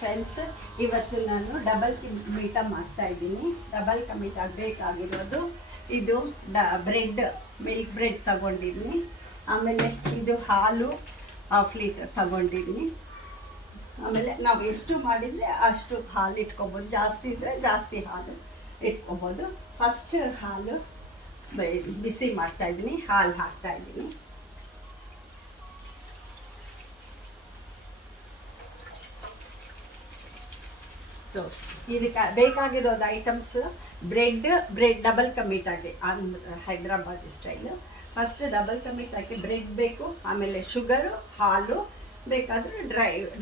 Friends, ಇವತ್ತು ನಾನು double committee ಮಾಡ್ತಾ ಇದ್ದೀನಿ. ಡಬಲ್ ಕಮೀಟ ಬೇಕಾಗಿರೋದು ಇದು ಬ್ರೆಡ್, ಮಿಲ್ಕ್ ಬ್ರೆಡ್ ತಗೊಂಡಿದ್ದೀನಿ. ಆಮೇಲೆ ಇದು ಹಾಲು 1/2 ಲೀಟರ್ ತಗೊಂಡಿದ್ದೀನಿ. ಆಮೇಲೆ ನಾವು ಎಷ್ಟು ಮಾಡಿದರೆ ಅಷ್ಟು ಹಾಲು ಇಟ್ಕೊಬೋದು, ಜಾಸ್ತಿ ಇದ್ದರೆ ಜಾಸ್ತಿ ಹಾಲು ಇಟ್ಕೊಬೋದು. ಫಸ್ಟ್ ಹಾಲು ಬಿಸಿ ಮಾಡ್ತಾಯಿದ್ದೀನಿ, ಹಾಲು ಹಾಕ್ತಾಯಿದ್ದೀನಿ. ಇದಕ್ಕೆ ಬೇಕಾಗಿರೋದು ಐಟಮ್ಸ್ ಬ್ರೆಡ್ ಡಬಲ್ ಕಮೀಟಾಗೆ ಹೈದ್ರಾಬಾದಿ ಸ್ಟೈಲು. ಫಸ್ಟ್ ಡಬಲ್ ಕಮೀಟಾಗೆ ಬ್ರೆಡ್ ಬೇಕು, ಆಮೇಲೆ ಶುಗರು, ಹಾಲು, ಬೇಕಾದರೆ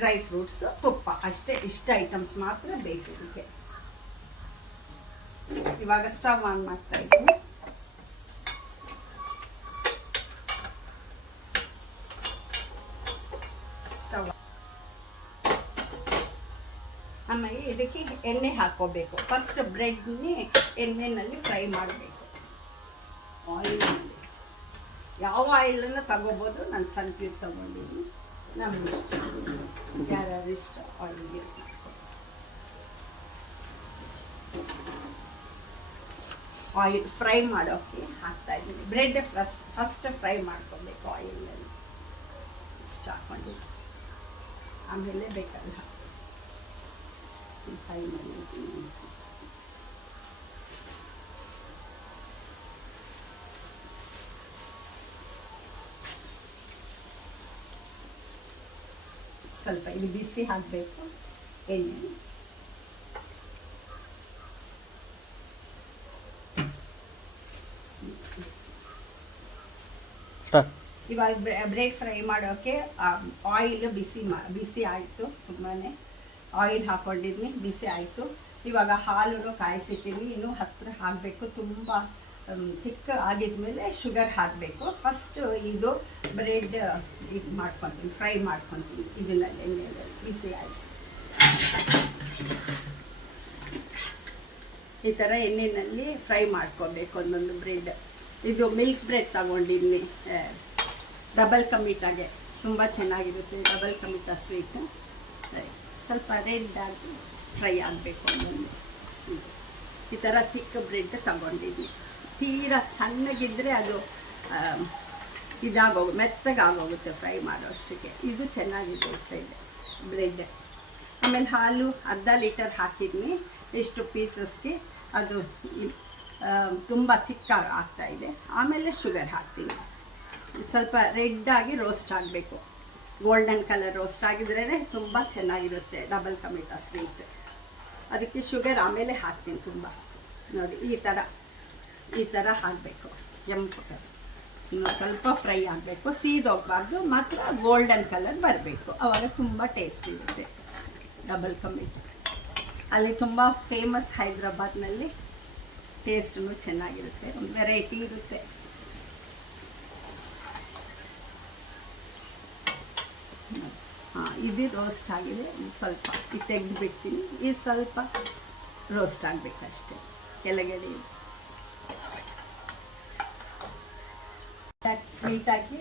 ಡ್ರೈ ಫ್ರೂಟ್ಸು, ತುಪ್ಪ, ಅಷ್ಟೇ. ಇಷ್ಟ ಐಟಮ್ಸ್ ಮಾತ್ರ ಬೇಕು ಇದಕ್ಕೆ. ಇವಾಗ ಸ್ಟವ್ ಆನ್ ಮಾಡ್ತಾ ಇದ್ದೀನಿ. ಸ್ಟವ್ ಆಮೇಲೆ ಇದಕ್ಕೆ ಎಣ್ಣೆ ಹಾಕ್ಕೋಬೇಕು. ಫಸ್ಟ್ ಬ್ರೆಡ್ನೇ ಎಣ್ಣೆಯಲ್ಲಿ ಫ್ರೈ ಮಾಡಬೇಕು. ಆಯಿಲ್ನಲ್ಲಿ ಯಾವ ಆಯಿಲನ್ನು ತಗೋಬೋದು. ನಾನು ಸನ್ಫ್ಲವರ್ ತಗೊಂಡಿದ್ದೀನಿ. ನಮ್ಗೆ ಇಷ್ಟ, ಯಾರ್ಯಾರು ಇಷ್ಟ ಆಯಿಲ್ ಯೂಸ್ ಮಾಡ್ಕೊಂಡು ಆಯಿಲ್ ಫ್ರೈ ಮಾಡೋಕ್ಕೆ ಹಾಕ್ತಾಯಿದ್ದೀನಿ. ಬ್ರೆಡ್ ಫಸ್ಟ್ ಫ್ರೈ ಮಾಡ್ಕೊಬೇಕು ಆಯಿಲಲ್ಲಿ. ಇಷ್ಟ ಹಾಕ್ಕೊಂಡು ಆಮೇಲೆ ಬೇಕಲ್ಲ ಫ್ರೈ ಮಾಡಿ. ಸ್ವಲ್ಪ ಇದು ಬಿಸಿ ಹಾಕಬೇಕು ಎಣ್ಣೆ. ಇವಾಗ ಬ್ರೆಡ್ ಫ್ರೈ ಮಾಡೋಕ್ಕೆ ಆಯಿಲ್ ಬಿಸಿ ಆಯಿತು. ತುಂಬಾ ಆಯಿಲ್ ಹಾಕ್ಕೊಂಡಿದ್ದೀನಿ, ಬಿಸಿ ಆಯಿತು. ಇವಾಗ ಹಾಲು ಕಾಯಿಸಿದ್ದೀನಿ, ಇನ್ನೂ ಹತ್ತಿರ ಹಾಕಬೇಕು. ತುಂಬ ಥಿಕ್ ಆಗಿದ್ಮೇಲೆ ಶುಗರ್ ಹಾಕಬೇಕು. ಫಸ್ಟು ಇದು ಬ್ರೆಡ್ ಇದು ಮಾಡ್ಕೊತೀನಿ, ಫ್ರೈ ಮಾಡ್ಕೊತೀನಿ ಇದನ್ನಲ್ಲಿ ಎಣ್ಣೆಯಲ್ಲಿ. ಬಿಸಿ ಆಯಿತು. ಈ ಥರ ಎಣ್ಣೆಯಲ್ಲಿ ಫ್ರೈ ಮಾಡ್ಕೊಬೇಕು ಒಂದೊಂದು ಬ್ರೆಡ್. ಇದು ಮಿಲ್ಕ್ ಬ್ರೆಡ್ ತಗೊಂಡಿದ್ದೀನಿ ಡಬಲ್ ಕಮೀಟಾಗೆ. ತುಂಬ ಚೆನ್ನಾಗಿರುತ್ತೆ ಡಬಲ್ ಕಮೀಟಾ ಸ್ವೀಟು. ಸ್ವಲ್ಪ ರೆಡ್ ಆಗಿ ಫ್ರೈ ಆಗಬೇಕು ಒಂದೊಂದು. ಈ ಥರ ಥಿಕ್ ಬ್ರೆಡ್ ತಗೊಂಡಿದ್ದೀನಿ. ತೀರಾ ಸಣ್ಣಗಿದ್ದರೆ ಅದು ಮೆತ್ತಗಾಗೋಗುತ್ತೆ ಫ್ರೈ ಮಾಡೋಷ್ಟಕ್ಕೆ. ಇದು ಚೆನ್ನಾಗಿರುತ್ತೆ ಇದೆ ಬ್ರೆಡ್. ಆಮೇಲೆ ಹಾಲು 1/2 ಲೀಟರ್ ಹಾಕಿದ್ದೀನಿ ಇಷ್ಟು ಪೀಸಸ್ಗೆ. ಅದು ತುಂಬ ಥಿಕ್ಕಾಗಿ ಆಗ್ತಾಯಿದೆ. ಆಮೇಲೆ ಶುಗರ್ ಹಾಕ್ತೀನಿ. ಸ್ವಲ್ಪ ರೆಡ್ಡಾಗಿ ರೋಸ್ಟ್ ಆಗಬೇಕು. ಗೋಲ್ಡನ್ ಕಲರ್ ರೋಸ್ಟ್ ಆಗಿದ್ರೇ ತುಂಬ ಚೆನ್ನಾಗಿರುತ್ತೆ ಡಬಲ್ ಕಮೀಟಾ ಸ್ವೀಟ್. ಅದಕ್ಕೆ ಶುಗರ್ ಆಮೇಲೆ ಹಾಕ್ತೀನಿ. ತುಂಬ ನೋಡಿ ಈ ಥರ ಹಾಕಬೇಕು. ಕೆಂಪು ಕಲರ್ ಇನ್ನು ಸ್ವಲ್ಪ ಫ್ರೈ ಆಗಬೇಕು, ಸೀದೋಗಬಾರ್ದು, ಮಾತ್ರ ಗೋಲ್ಡನ್ ಕಲರ್ ಬರಬೇಕು. ಆವಾಗ ತುಂಬ ಟೇಸ್ಟ್ ಇರುತ್ತೆ ಡಬಲ್ ಕಮೀಟಾ. ಅಲ್ಲಿ ತುಂಬ ಫೇಮಸ್ ಹೈದ್ರಾಬಾದ್ನಲ್ಲಿ. ಟೇಸ್ಟೂ ಚೆನ್ನಾಗಿರುತ್ತೆ, ಒಂದು ವೆರೈಟಿ ಇರುತ್ತೆ. ಇದು ರೋಸ್ಟ್ ಆಗಿದೆ. ಇದು ಸ್ವಲ್ಪ ಇದು ತೆಗೆದುಬಿಡ್ತೀನಿ. ಇದು ಸ್ವಲ್ಪ ರೋಸ್ಟ್ ಆಗಬೇಕಷ್ಟೆ ಕೆಳಗಡೆ. ನೀಟಾಗಿ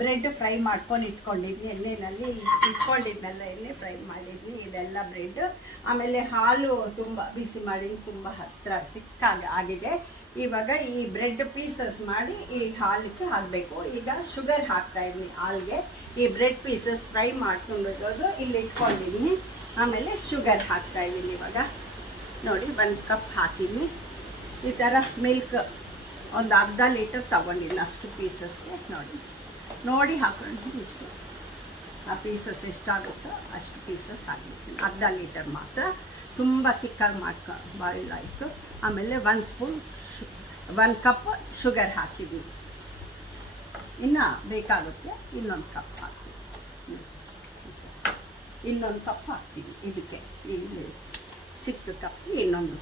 ಬ್ರೆಡ್ ಫ್ರೈ ಮಾಡ್ಕೊಂಡು ಇಟ್ಕೊಂಡಿದ್ವಿ ಎಣ್ಣೆಯಲ್ಲಿ. ಇಟ್ಕೊಂಡಿದ್ನೆಲ್ಲ ಎಣ್ಣೆ ಫ್ರೈ ಮಾಡಿದ್ವಿ ಇದೆಲ್ಲ ಬ್ರೆಡ್. ಆಮೇಲೆ ಹಾಲು ತುಂಬ ಬಿಸಿ ಮಾಡಿ ತುಂಬ ಹತ್ತಿರ ಥಿಕ್ಕಾಗಿ ಆಗಿದೆ. ಇವಾಗ ಈ ಬ್ರೆಡ್ ಪೀಸಸ್ ಮಾಡಿ ಈ ಹಾಲಿಗೆ ಹಾಕಬೇಕು. ಈಗ ಶುಗರ್ ಹಾಕ್ತಾಯಿದ್ದೀನಿ ಹಾಲಿಗೆ. ಈ ಬ್ರೆಡ್ ಪೀಸಸ್ ಫ್ರೈ ಮಾಡ್ಕೊಂಡಿರೋದು ಇಲ್ಲಿ ಇಟ್ಕೊಂಡಿದ್ದೀನಿ. ಆಮೇಲೆ ಶುಗರ್ ಹಾಕ್ತಾಯಿದ್ದೀನಿ. ಇವಾಗ ನೋಡಿ 1 ಕಪ್ ಹಾಕಿದ್ದೀನಿ. ಈ ಥರ ಮಿಲ್ಕ್ ಒಂದು 1/2 ಲೀಟರ್ ತೊಗೊಂಡಿದ್ದೀನಿ ಅಷ್ಟು ಪೀಸಸ್ಗೆ. ನೋಡಿ ಹಾಕೊಂಡು ಇಷ್ಟು ಆ ಪೀಸಸ್ ಎಷ್ಟಾಗುತ್ತೋ ಅಷ್ಟು ಪೀಸಸ್ ಹಾಕಿರ್ತೀನಿ. 1/2 ಲೀಟರ್ ಮಾತ್ರ. ತುಂಬ ತಿಕ್ಕಾಗಿ ಬಾಯ್ಲ್ ಆಯಿತು. ಆಮೇಲೆ 1 ಕಪ್ ಶುಗರ್ ಹಾಕಿದ್ದೀನಿ. ಇನ್ನು ಬೇಕಾಗುತ್ತೆ ಇನ್ನೊಂದು ಕಪ್ ಹಾಕ್ತೀನಿ. ಇನ್ನೊಂದು ಕಪ್ ಹಾಕ್ತೀನಿ ಇದಕ್ಕೆ. ಇಲ್ಲಿ ಚಿಕ್ಕ ಕಪ್ ಇನ್ನೊಂದು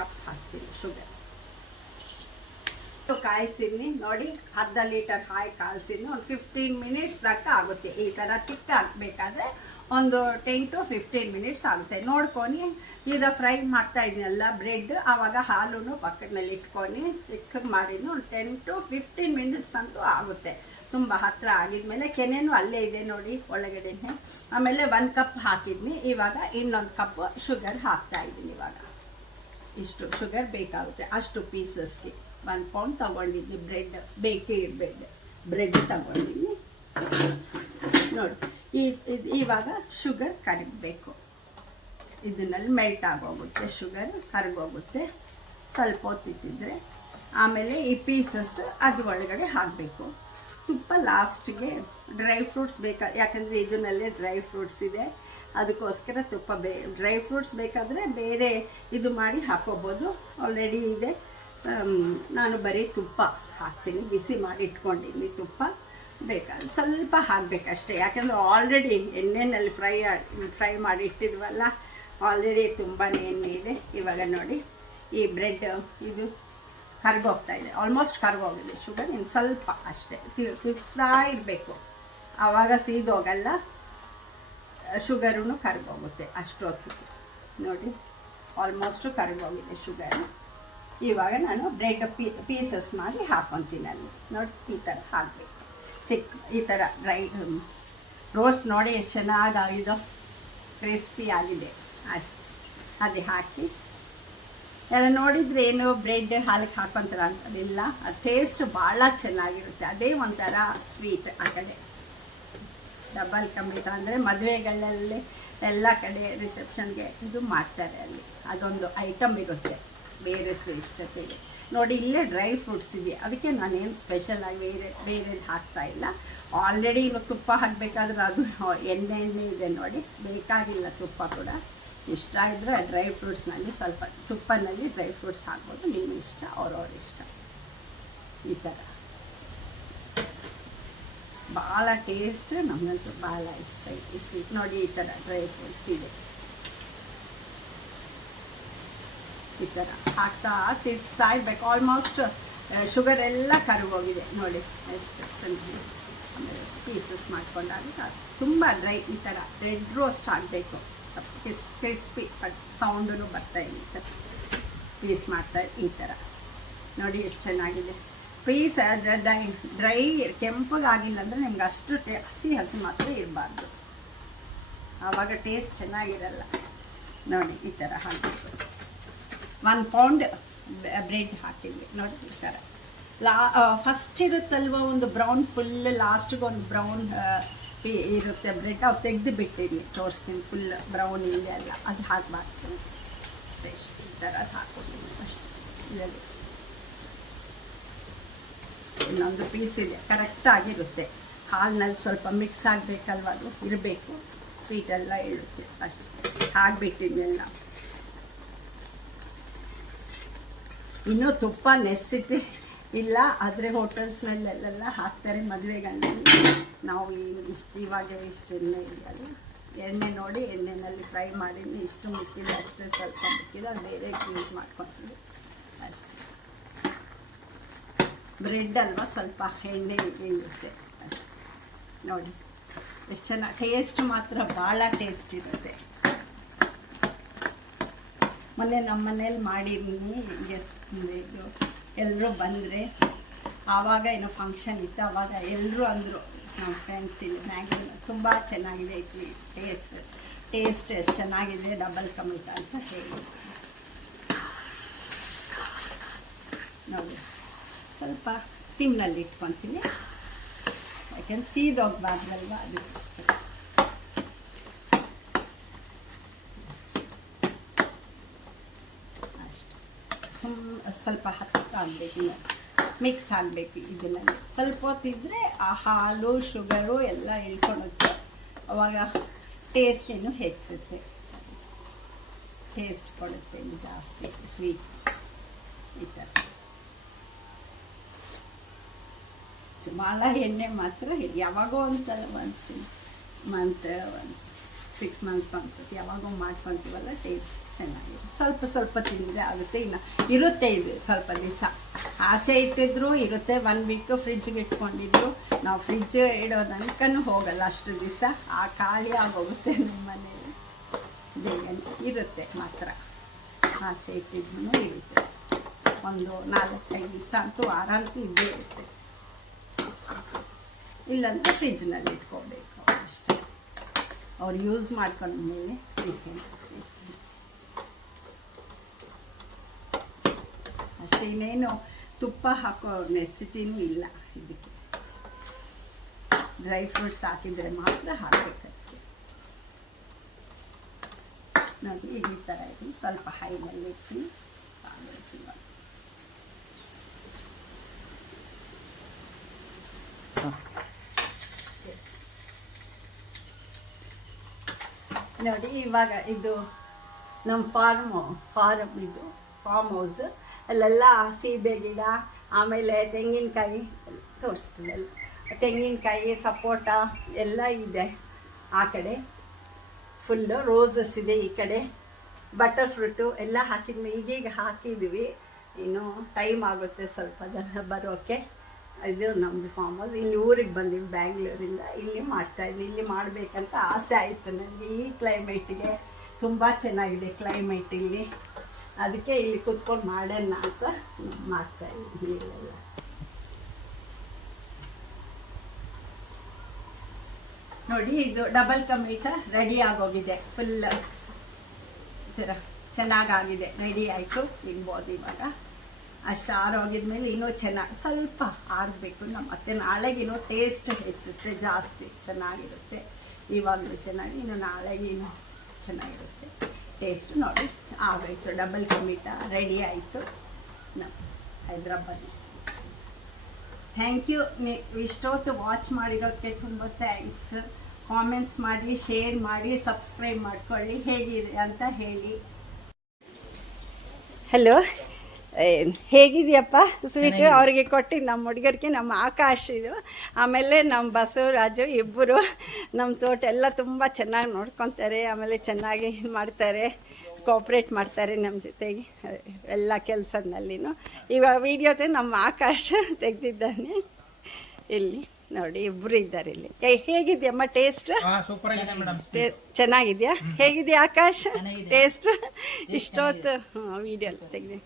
ಕಪ್ ಹಾಕ್ತೀನಿ ಶುಗರ್. ಕಾಯಿಸಿದ್ದೀನಿ ನೋಡಿ. 1/2 ಲೀಟರ್ ಹಾಕಿ ಕಾಯಿಸಿದ್ದೀನಿ. ಒಂದು 15 ಮಿನಿಟ್ಸ್ ತನಕ ಆಗುತ್ತೆ. ಈ ಥರ ತಿಕ್ಕ ಹಾಕಬೇಕಾದ್ರೆ ಒಂದು 10 to 15 ಮಿನಿಟ್ಸ್ ಆಗುತ್ತೆ. ನೋಡ್ಕೊಂಡು ಈಗ ಫ್ರೈ ಮಾಡ್ತಾ ಇದ್ದೀನಲ್ಲ ಬ್ರೆಡ್, ಆವಾಗ ಹಾಲೂ ಪಕ್ಕದಲ್ಲಿ ಇಟ್ಕೊಂಡು ತಿಕ್ಕಗೆ ಮಾಡಿದ್ನು ಒಂದು 10 to 15 ಮಿನಿಟ್ಸ್ ಅಂತೂ ಆಗುತ್ತೆ ತುಂಬ ಹತ್ತಿರ ಆಗಿದ್ಮೇಲೆ ಕೆನೆನೂ ಅಲ್ಲೇ ಇದೆ ನೋಡಿ ಒಳಗಡೆನೆ. ಆಮೇಲೆ 1 ಕಪ್ ಹಾಕಿದ್ನಿ, ಇವಾಗ ಇನ್ನೊಂದು ಕಪ್ ಶುಗರ್ ಹಾಕ್ತಾ ಇದ್ದೀನಿ. ಇವಾಗ ಇಷ್ಟು ಶುಗರ್ ಬೇಕಾಗುತ್ತೆ ಅಷ್ಟು ಪೀಸಸ್ಗೆ. 1 ಪೌಂಡ್ ತೊಗೊಂಡಿದ್ನಿ ಬೇಕರಿ ಬ್ರೆಡ್ ತೊಗೊಂಡಿದ್ನಿ ನೋಡಿ. ಇವಾಗ ಶುಗರ್ ಕರಗಬೇಕು, ಇದನ್ನಲ್ಲಿ ಮೆಲ್ಟ್ ಆಗೋಗುತ್ತೆ, ಶುಗರ್ ಕರಗೋಗುತ್ತೆ. ಸ್ವಲ್ಪ ಹೊತ್ತಿಟ್ಟಿದ್ರೆ ಆಮೇಲೆ ಈ ಪೀಸಸ್ ಅದ್ರ ಒಳಗಡೆ ಹಾಕಬೇಕು. ತುಪ್ಪ ಲಾಸ್ಟಿಗೆ. ಡ್ರೈ ಫ್ರೂಟ್ಸ್ ಯಾಕಂದರೆ ಇದನ್ನಲ್ಲೇ ಡ್ರೈ ಫ್ರೂಟ್ಸ್ ಇದೆ, ಅದಕ್ಕೋಸ್ಕರ ತುಪ್ಪ ಡ್ರೈ ಫ್ರೂಟ್ಸ್ ಬೇಕಾದರೆ ಬೇರೆ ಇದು ಮಾಡಿ ಹಾಕೋಬೋದು, ಆಲ್ರೆಡಿ ಇದೆ. ನಾನು ಬರೀ ತುಪ್ಪ ಹಾಕ್ತೀನಿ, ಬಿಸಿ ಮಾಡಿ ಇಟ್ಕೊಂಡಿದ್ದೀನಿ. ತುಪ್ಪ ಬೇಕಾದ್ರೆ ಸ್ವಲ್ಪ ಹಾಕಬೇಕಷ್ಟೇ, ಯಾಕಂದರೆ ಆಲ್ರೆಡಿ ಎಣ್ಣೆಯಲ್ಲಿ ಫ್ರೈ ಮಾಡಿ ಇಟ್ಟಿದ್ವಲ್ಲ, ಆಲ್ರೆಡಿ ತುಂಬಾ ಎಣ್ಣೆ ಇದೆ. ಇವಾಗ ನೋಡಿ ಈ ಬ್ರೆಡ್ ಇದು ಕರ್ಗೋಗ್ತಾ ಇದೆ, ಆಲ್ಮೋಸ್ಟ್ ಕರ್ಗೋಗಿದೆ ಶುಗರ್. ಇನ್ನು ಸ್ವಲ್ಪ ಅಷ್ಟೇ ತಿರ್ಗಿಸ್ತಾ ಇರಬೇಕು, ಆವಾಗ ಸೀದೋಗಲ್ಲ, ಶುಗರೂ ಕರ್ಗೋಗುತ್ತೆ ಅಷ್ಟೊತ್ತು. ನೋಡಿ ಆಲ್ಮೋಸ್ಟು ಕರ್ಗೋಗಿದೆ ಶುಗರ್. ಇವಾಗ ನಾನು ಬ್ರೆಡ್ ಪೀಸಸ್ ಮಾಡಿ ಹಾಕ್ಕೊತೀನಿ ಅಲ್ಲಿ ನೋಡಿ. ಈ ಥರ ಹಾಕಬೇಕು, ಈ ಥರ ಡ್ರೈ ರೋಸ್ಟ್ ನೋಡಿ ಎಷ್ಟು ಚೆನ್ನಾಗಾಗಿದೋ, ಕ್ರಿಸ್ಪಿ ಆಗಿದೆ. ಅದೇ ಹಾಕಿ ಎಲ್ಲ ನೋಡಿದರೆ ಏನು ಬ್ರೆಡ್ ಹಾಲಕ್ಕೆ ಹಾಕೊತಾರೆ ಅಂತದಿಲ್ಲ, ಅದು ಟೇಸ್ಟ್ ಭಾಳ ಚೆನ್ನಾಗಿರುತ್ತೆ. ಅದೇ ಒಂಥರ ಸ್ವೀಟ್. ಆ ಕಡೆ ಡಬಲ್ ಕಾ ಮೀಠಾ ಅಂದರೆ ಮದುವೆಗಳಲ್ಲಿ ಎಲ್ಲ ಕಡೆ ರಿಸೆಪ್ಷನ್ಗೆ ಇದು ಮಾಡ್ತಾರೆ, ಅಲ್ಲಿ ಅದೊಂದು ಐಟಮ್ ಇರುತ್ತೆ ಬೇರೆ ಸ್ವೀಟ್ಸ್ ಜೊತೆಗೆ. ನೋಡಿ ಇಲ್ಲೇ ಡ್ರೈ ಫ್ರೂಟ್ಸ್ ಇದೆ, ಅದಕ್ಕೆ ನಾನೇನು ಸ್ಪೆಷಲಾಗಿ ಬೇರೆದು ಹಾಕ್ತಾಯಿಲ್ಲ. ಆಲ್ರೆಡಿ ಇವಾಗ ತುಪ್ಪ ಹಾಕಬೇಕಾದ್ರೆ ಅದು ಎಣ್ಣೆ ಇದೆ ನೋಡಿ, ಬೇಕಾಗಿಲ್ಲ ತುಪ್ಪ ಕೂಡ. ಇಷ್ಟ ಇದ್ದರೆ ಡ್ರೈ ಫ್ರೂಟ್ಸ್ನಲ್ಲಿ ಸ್ವಲ್ಪ ತುಪ್ಪನಲ್ಲಿ ಡ್ರೈ ಫ್ರೂಟ್ಸ್ ಹಾಕ್ಬೋದು, ನಿಮ್ಮ ಇಷ್ಟ, ಅವ್ರವ್ರ ಇಷ್ಟ. ಈ ಥರ ಭಾಳ ಟೇಸ್ಟ್, ನಮಗಂತೂ ಭಾಳ ಇಷ್ಟ ಈ ಸ್ವೀಟ್. ನೋಡಿ ಈ ಥರ ಡ್ರೈ ಫ್ರೂಟ್ಸ್ ಇದೆ, ಈ ಥರ ಹಾಕ್ತಾ ತಿರ್ಗಿಸ್ತಾ ಇರಬೇಕು. ಆಲ್ಮೋಸ್ಟ್ ಶುಗರ್ ಎಲ್ಲ ಕರಗೋಗಿದೆ ನೋಡಿ, ಎಷ್ಟು ಚೆನ್ನಾಗಿ. ಆಮೇಲೆ ಪೀಸಸ್ ಮಾಡ್ಕೊಂಡಾಗ ತುಂಬ ಡ್ರೈ, ಈ ಥರ ರೆಡ್ ರೋಸ್ಟ್ ಆಗಬೇಕು, ಕ್ರಿಸ್ಪಿ ಸೌಂಡೂ ಬರ್ತಾಯಿದೆ. ಈ ಥರ ಪೀಸ್ ಮಾಡ್ತಾರೆ ಈ ಥರ ನೋಡಿ ಎಷ್ಟು ಚೆನ್ನಾಗಿದೆ ಪೀಸ್. ಡ್ರೈ ಕೆಂಪಗಾಗಿಲ್ಲ ಅಂದರೆ ನಿಮ್ಗೆ ಅಷ್ಟು ಹಸಿ ಮಾತ್ರ ಇರಬಾರ್ದು, ಆವಾಗ ಟೇಸ್ಟ್ ಚೆನ್ನಾಗಿರಲ್ಲ. ನೋಡಿ ಈ ಥರ ಹಾಕಬೇಕು. 1 ಪೌಂಡ್ ಬ್ರೆಡ್ ಹಾಕಿದ್ವಿ ನೋಡಿ. ಈ ಥರ ಫಸ್ಟ್ ಇರುತ್ತಲ್ವ ಒಂದು ಬ್ರೌನ್, ಫುಲ್ ಲಾಸ್ಟಿಗೆ ಒಂದು ಬ್ರೌನ್ ಇರುತ್ತೆ ಬ್ರೆಡ್, ಅವು ತೆಗೆದು ಬಿಟ್ಟಿದ್ವಿ, ತೋರಿಸ್ತೀನಿ. ಫುಲ್ ಬ್ರೌನ್ ಇದೆ ಅಲ್ಲ, ಅದು ಹಾಕಬಾರ್ದು. ಫ್ರೆಶ್ ಈ ಥರ ಹಾಕ್ಕೊಂಡಿದ್ದೀನಿ ಫಸ್ಟ್. ಇದರಲ್ಲಿ ಇನ್ನೊಂದು ಪೀಸ್ ಇದೆ, ಕರೆಕ್ಟಾಗಿರುತ್ತೆ. ಹಾಲಿನಲ್ಲಿ ಸ್ವಲ್ಪ ಮಿಕ್ಸ್ ಆಗಬೇಕಲ್ವ, ಅದು ಇರಬೇಕು, ಸ್ವೀಟೆಲ್ಲ ಇರುತ್ತೆ ಅಷ್ಟೇ. ಹಾಕ್ಬಿಟ್ಟಿದ್ನೆಲ್ಲ. ಇನ್ನೂ ತುಪ್ಪ ನೆಸಿಟಿ ಇಲ್ಲ, ಆದರೆ ಹೋಟೆಲ್ಸ್ನಲ್ಲೆಲ್ಲ ಹಾಕ್ತಾರೆ ಮದುವೆಗಳಲ್ಲಿ. ನಾವು ಇವಾಗ ಇಷ್ಟು ಎಣ್ಣೆ ಇದೆಯಲ್ಲ, ಎಣ್ಣೆ ನೋಡಿ ಎಣ್ಣೆಯಲ್ಲಿ ಫ್ರೈ ಮಾಡಿ ಇಷ್ಟು ಮುಕ್ಕಿದೆ ಅಷ್ಟೇ, ಸ್ವಲ್ಪ ಮುಕ್ಕಿದೆ, ಅದು ಬೇರೆ ಯೂಸ್ ಮಾಡ್ಕೊತೀವಿ ಅಷ್ಟೇ. ಬ್ರೆಡ್ ಅಲ್ವಾ, ಸ್ವಲ್ಪ ಎಣ್ಣೆ ಇರುತ್ತೆ ಅಷ್ಟೇ. ನೋಡಿ ಎಷ್ಟು ಚೆನ್ನಾಗಿ, ಟೇಸ್ಟ್ ಮಾತ್ರ ಭಾಳ ಟೇಸ್ಟ್ ಇರುತ್ತೆ. ಮೊನ್ನೆ ನಮ್ಮ ಮನೇಲಿ ಮಾಡಿದ್ದೀನಿ, ಇದು ಎಲ್ಲರೂ ಬಂದರೆ ಆವಾಗ ಏನೋ ಫಂಕ್ಷನ್ ಇತ್ತು, ಆವಾಗ ಎಲ್ಲರೂ ಅಂದರು ನಮ್ಮ ಫ್ರೆಂಡ್ಸ್ ಇಲ್ಲಿ ಮ್ಯಾಗಿ ತುಂಬ ಚೆನ್ನಾಗಿದೆ ಐತಿ, ಟೇಸ್ಟ್ ಎಷ್ಟು ಚೆನ್ನಾಗಿದೆ ಡಬಲ್ ಕಾ ಮೀಠಾ ಅಂತ ಹೇಳಿ. ನೋಡಿ ಸ್ವಲ್ಪ ಸಿಮ್ನಲ್ಲಿ ಇಟ್ಕೊತೀನಿ, ಯಾಕೆಂದ್ರೆ ಸೀದೋಗ್ಬಾರ್ದಲ್ವ, ಅದಕ್ಕೋಸ್ಕರ. ಸ್ವಲ್ಪ ಆಗಬೇಕು, ಮಿಕ್ಸ್ ಆಗಬೇಕು. ಇದನ್ನಲ್ಲಿ ಸ್ವಲ್ಪ ಹೊತ್ತಿದ್ರೆ ಆ ಹಾಲು ಶುಗರು ಎಲ್ಲ ಇಳ್ಕೊಳುತ್ತೆ, ಅವಾಗ ಟೇಸ್ಟ್ ಇನ್ನೂ ಹೆಚ್ಚುತ್ತೆ, ಟೇಸ್ಟ್ ಕೊಡುತ್ತೆ ಇನ್ನು ಜಾಸ್ತಿ ಸ್ವೀಟ್. ಈ ಥರ ಭಾಳ ಎಣ್ಣೆ ಮಾತ್ರ ಯಾವಾಗೋ ಅಂತಲ್ಲ, ಮಂತ್ 6 ಮಂತ್ಸ್ ಅನ್ಸುತ್ತೆ ಯಾವಾಗೋ ಮಾಡ್ಕೊತೀವಲ್ಲ, ಟೇಸ್ಟ್ ಚೆನ್ನಾಗಿದೆ. ಸ್ವಲ್ಪ ತಿಂದರೆ ಆಗುತ್ತೆ. ಇನ್ನು ಇರುತ್ತೆ, ಇದು ಸ್ವಲ್ಪ ದಿವಸ ಆಚೆ ಇಟ್ಟಿದ್ರು ಇರುತ್ತೆ. 1 ವೀಕ್ ಫ್ರಿಜ್ಗೆ ಇಟ್ಕೊಂಡಿದ್ರು, ನಾವು ಫ್ರಿಜ್ ಇಡೋ ತನಕನೂ ಹೋಗಲ್ಲ ಅಷ್ಟು ದಿವಸ, ಆ ಖಾಲಿ ಆಗೋಗುತ್ತೆ. ನಮ್ಮ ಮನೇಲಿ ಬೇಗನೆ ಇರುತ್ತೆ ಮಾತ್ರ, ಆಚೆ ಇಟ್ಟಿದ್ರು ಇರುತ್ತೆ. ಒಂದು 4-5 ದಿವಸ ಅಂತೂ ಆರಾಂತಿ ಇದ್ದೇ ಇರುತ್ತೆ. ಇಲ್ಲಾಂದರೆ ಫ್ರಿಜ್ನಲ್ಲಿ ಇಟ್ಕೋಬೇಕು ಅಷ್ಟೇ. ಅವ್ರು ಯೂಸ್ ಮಾಡ್ಕೊಂಡ್ಮೇಲೆ ಅಷ್ಟೇ, ಇನ್ನೇನು ತುಪ್ಪ ಹಾಕೋ ನೆಸಿಟಿನೂ ಇಲ್ಲ ಇದಕ್ಕೆ. ಡ್ರೈ ಫ್ರೂಟ್ಸ್ ಹಾಕಿದರೆ ಮಾತ್ರ ಹಾಕಬೇಕು. ನೋಡಿ ಈಗ ಈ ಥರ ಇದ್ದೀನಿ, ಸ್ವಲ್ಪ ಹೈನಲ್ಲಿ ಇರ್ತೀನಿ. ನೋಡಿ ಇವಾಗ ಇದು ನಮ್ಮ ಇದು ಫಾರ್ಮ್ ಹೌಸ್. ಅಲ್ಲೆಲ್ಲ ಸೀಬೆ ಗಿಡ, ಆಮೇಲೆ ತೆಂಗಿನಕಾಯಿ ತೋರಿಸ್ತೀನಿ. ತೆಂಗಿನಕಾಯಿ, ಸಪೋಟ ಎಲ್ಲ ಇದೆ. ಆ ಕಡೆ ಫುಲ್ಲು ರೋಸಸ್ ಇದೆ, ಈ ಕಡೆ ಬಟರ್ ಫ್ರೂಟು ಎಲ್ಲ ಹಾಕಿದ್ವಿ. ಈಗೀಗ ಹಾಕಿದ್ವಿ, ಇನ್ನು ಟೈಮ್ ಆಗುತ್ತೆ ಸ್ವಲ್ಪ ಜನ ಬರೋಕ್ಕೆ. ಇದು ನಮ್ಮದು ಫಾರ್ಮ್ ಹೌಸ್. ಇಲ್ಲಿ ಊರಿಗೆ ಬಂದಿವಿ ಬ್ಯಾಂಗ್ಳೂರಿಂದ, ಇಲ್ಲಿ ಮಾಡ್ತಾಯಿದ್ವಿ. ಇಲ್ಲಿ ಮಾಡಬೇಕಂತ ಆಸೆ ಆಯಿತು ನನಗೆ. ಈ ಕ್ಲೈಮೇಟಿಗೆ ತುಂಬ ಚೆನ್ನಾಗಿದೆ ಕ್ಲೈಮೇಟ್ ಇಲ್ಲಿ, ಅದಕ್ಕೆ ಇಲ್ಲಿ ಕುತ್ಕೊಂಡು ಮಾಡೋಣ ಅಂತ ಮಾಡ್ತಾಯಿದ್ವಿ. ಇಲ್ಲೆಲ್ಲ ನೋಡಿ ಇದು ಡಬಲ್ ಕಮೀಟ ರೆಡಿ ಆಗೋಗಿದೆ. ಫುಲ್ ಈ ಥರ ಚೆನ್ನಾಗಾಗಿದೆ, ರೆಡಿ ಆಯಿತು. ತಿನ್ಬೋದು ಇವಾಗ. ಅಷ್ಟು ಆರೋಗಿದ್ಮೇಲೆ ಇನ್ನೂ ಚೆನ್ನಾಗಿ ಸ್ವಲ್ಪ ಆರಬೇಕು. ಮತ್ತು ನಾಳೆಗಿನ್ನೂ ಟೇಸ್ಟ್ ಹೆಚ್ಚುತ್ತೆ, ಜಾಸ್ತಿ ಚೆನ್ನಾಗಿರುತ್ತೆ. ಇವಾಗಲೂ ಚೆನ್ನಾಗಿ, ಇನ್ನು ನಾಳೆಗಿನ್ನೂ ಚೆನ್ನಾಗಿರುತ್ತೆ ಟೇಸ್ಟ್. ನೋಡಿ ಆಗೋಯ್ತು, ಡಬಲ್ ಕಮೀಟ ರೆಡಿ ಆಯಿತು. ಹೈದ್ರಾಬಾದಿ. Thank you. ಇಷ್ಟೊತ್ತು ವಾಚ್ ಮಾಡಿರೋಕ್ಕೆ ತುಂಬ ಥ್ಯಾಂಕ್ಸ್. ಕಾಮೆಂಟ್ಸ್ ಮಾಡಿ, ಶೇರ್ ಮಾಡಿ, ಸಬ್ಸ್ಕ್ರೈಬ್ ಮಾಡ್ಕೊಳ್ಳಿ. ಹೇಗಿದೆ ಅಂತ ಹೇಳಿ. ಹಲೋ, ಹೇಗಿದೆಯಪ್ಪ ಸ್ವೀಟು? ಅವರಿಗೆ ಕೊಟ್ಟು ನಮ್ಮ ಹುಡುಗರಿಗೆ, ನಮ್ಮ ಆಕಾಶ್ ಇದು, ಆಮೇಲೆ ನಮ್ಮ ಬಸವರಾಜು ಇಬ್ಬರು ನಮ್ಮ ತೋಟ ಎಲ್ಲ ತುಂಬ ಚೆನ್ನಾಗಿ ನೋಡ್ಕೊತಾರೆ. ಆಮೇಲೆ ಚೆನ್ನಾಗಿ ಮಾಡ್ತಾರೆ, ಕೋಪ್ರೇಟ್ ಮಾಡ್ತಾರೆ ನಮ್ಮ ಜೊತೆಗೆ ಎಲ್ಲ ಕೆಲಸದಲ್ಲಿನೂ. ಇವಾಗ ವೀಡಿಯೋದ ನಮ್ಮ ಆಕಾಶ ತೆಗೆದಿದ್ದಾನೆ. ಇಲ್ಲಿ ನೋಡಿ ಇಬ್ಬರು ಇದ್ದಾರೆ ಇಲ್ಲಿ. ಹೇಗಿದೆಯಮ್ಮ ಟೇಸ್ಟ್? ಚೆನ್ನಾಗಿದೆಯಾ? ಹೇಗಿದೆಯಾ ಆಕಾಶ್ ಟೇಸ್ಟ್? ಇಷ್ಟೊತ್ತು ವೀಡಿಯೋ ತೆಗೆದೆ.